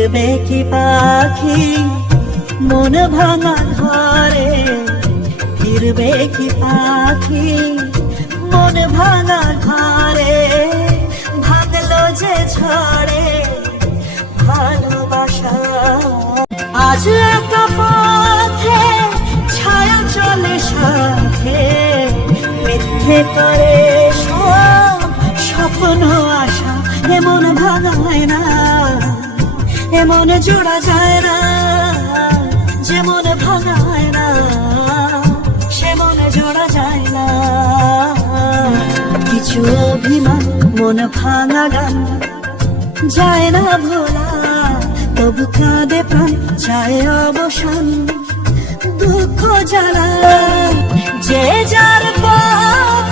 ফিরবে কি পাখি মন ভাঙা ঘরে, ফিরবে কি পাখি মন ভাঙা ঘরে, ভাঙলো যে ঝড়ে ভালোবাসা। আজ একা পথে ছায়া চলে সাথে, মিথ্যে করে সব স্বপ্ন আশা, এমন ভাঙায় না, এমন জোড়া যায় না, যেমন ভাঙায় না সেমন জোড়া যায় না। কিছু অভিমান মন ভাঙা গান যায় না ভোলা, তবু কাঁদে প্রাণ চায় অবসান দুঃখ জ্বালা। যে যার পথ